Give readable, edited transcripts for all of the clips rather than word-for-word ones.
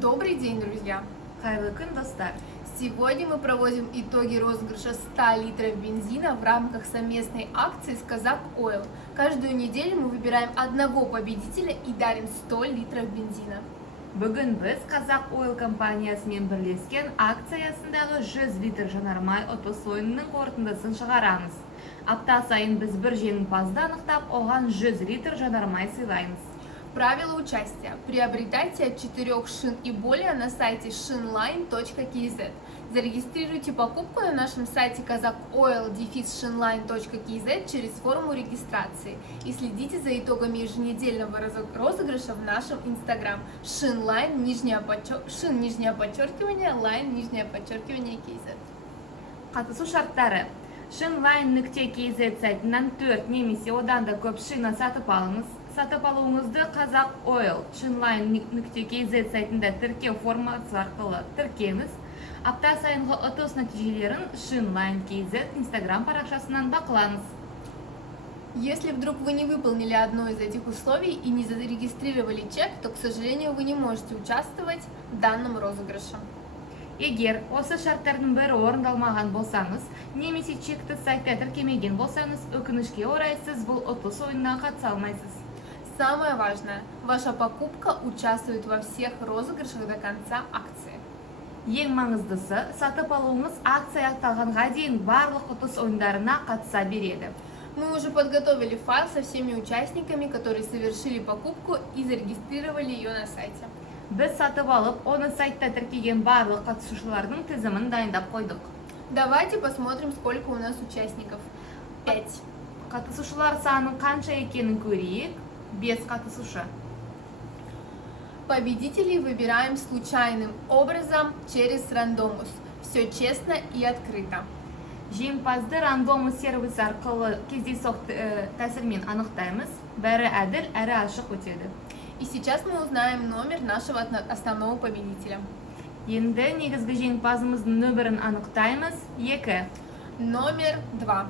Добрый день, друзья! Хайрлы күн, достар! Сегодня мы проводим итоги розыгрыша 100 литров бензина в рамках совместной акции с Kazakh Oil. Каждую неделю мы выбираем одного победителя и дарим 100 литров бензина. Бүгін біз Kazakh Oil компаниясымен бірлескен акциясындағы 100 литр жанармай отосойынның қорытындысын шығарамыз. Апта сайын біз бір жеңімпазды анықтап, оған 100 литр жанармай сыйлаймыз. Правила участия. Приобретайте от 4 шин и более на сайте shinline.kz. Зарегистрируйте покупку на нашем сайте kazakhoil-shinline.kz через форму регистрации и следите за итогами еженедельного розыгрыша в нашем инстаграм shinline _line_kz. Қатысу шарттары. shinline.kz сайтынан 4 немесе одан да көп шина сатып алыңыз. Сатып алуыңызды Kazakh Oil shinline.kz сайтында тіркеу формасы арқылы тіркеңіз. Апта сайынғы ұтыс нәтижелерін Shinline.kz инстаграм парақшасынан бақылаңыз. Если вдруг вы не выполнили одно из этих условий и не зарегистрировали чек, то, к сожалению, вы не можете участвовать в данном розыгрыше. Егер осы шарттардың бірі орындалмаған болсаңыз, немесе чекті сайтта тіркемеген болсаңыз, өкінішке орай сіз бұл ұтыс ойынына қатыса алмайсыз. Самое важное, ваша покупка участвует во всех розыгрышах до конца акции. Ең маңыздысы, сатып алуыңыз акция аяқталғанға дейін барлық ұтыс ойындарына қатыса береді. Мы уже подготовили файл со всеми участниками, которые совершили покупку и зарегистрировали ее на сайте. Біз сатып алып, оны сайтта тіркеген барлық қатысушылардың тізімін дайындап қойдық. Давайте посмотрим, сколько у нас участников. 5. Қатысушылар санының қанша екенін көрейік. 5 қатысушы. Победителей выбираем случайным образом через рандомус. Все честно и открыто. Жеңімпазды рандомус сервис арқылы кездейсоқ тәсілмен анықтаймыз. Бәрі әділ, әрі ашық өтеді. И сейчас мы узнаем номер нашего основного победителя. Енді негізгі жеңімпазымыздың нөмірін анықтаймыз. 2. Номер 2.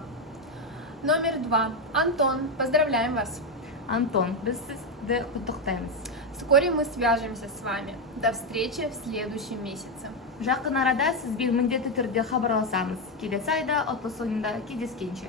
Номер 2. Антон, поздравляем вас. Антон, біз сізді құттықтаймыз. Вскоре мы свяжемся с вами. До встречи в следующем месяце. Жақын арада сізбен міндетті түрде хабарласамыз. Келесі айда ұтыс ойынында кездескенше.